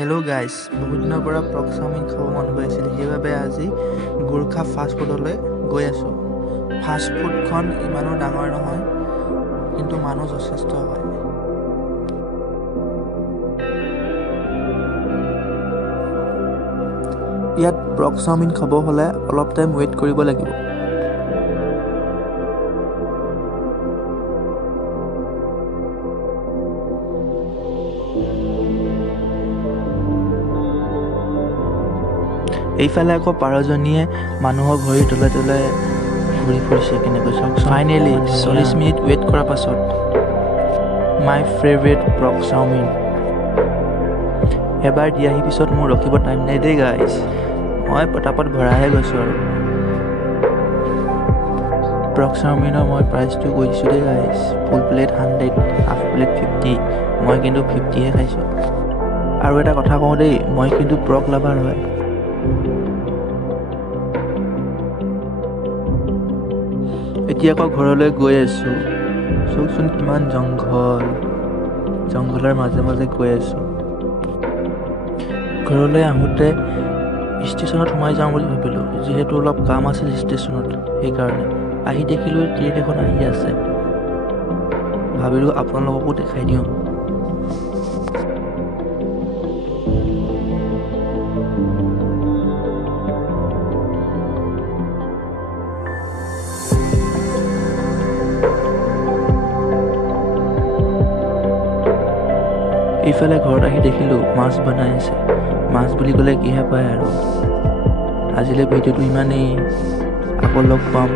Hello' guys, বহুত দিনৰ পৰা পৰ্ক চাওমিন খাব মন গৈ আছিল। সেইবাবে আজি গোৰ্খা ফাষ্ট ফুডলৈ গৈ আছোঁ। ফাষ্ট ফুডখন ইমানো ডাঙৰ নহয়, কিন্তু মানুহ যথেষ্ট হয়। ইয়াত পৰ্ক চাওমিন খাব হ'লে অলপ টাইম ৱেইট কৰিব লাগিব। এইফালে আকৌ পাৰজনীয়ে মানুহৰ ভৰিৰ তলে তলে ঘূৰি ফুৰিছে কেনেকৈ চাওক। ফাইনেলি 40 মিনিট ৱেইট কৰাৰ পাছত মাই ফেভৰেট পৰ্ক চাওমিন এবাৰ দিয়াহি পিছত মোৰ ৰখিব টাইম নাই দেই গাইজ। মই পটাপট ভৰাহে গৈছোঁ আৰু পৰ্ক চাওমিনৰ মই প্ৰাইচটো কৈ দিছোঁ দেই guys. Full plate 100, half plate 50। মই কিন্তু 50হে খাইছোঁ। আৰু এটা কথা কওঁ দেই, মই কিন্তু পৰ্ক লাভাৰ হয়। এতিয়া আকৌ ঘৰলৈ গৈ আছোঁ। চাওকচোন কিমান জংঘলৰ মাজে মাজে গৈ আছোঁ। ঘৰলৈ আহোঁতে ষ্টেচনত সোমাই যাওঁ বুলি ভাবিলোঁ, যিহেতু অলপ কাম আছিল ষ্টেচনত। সেইকাৰণে আহি দেখিলোঁ ট্ৰেইন এখন আহি আছে। ভাবিলোঁ আপোনালোককো দেখাই দিওঁ। এইফালে ঘৰত আহি দেখিলোঁ মাছ বনাই আছে। মাছ বুলি ক'লে কিহে পায় আৰু। আজিলৈ ভিডিঅ'টো ইমানেই। আকৌ লগ পাম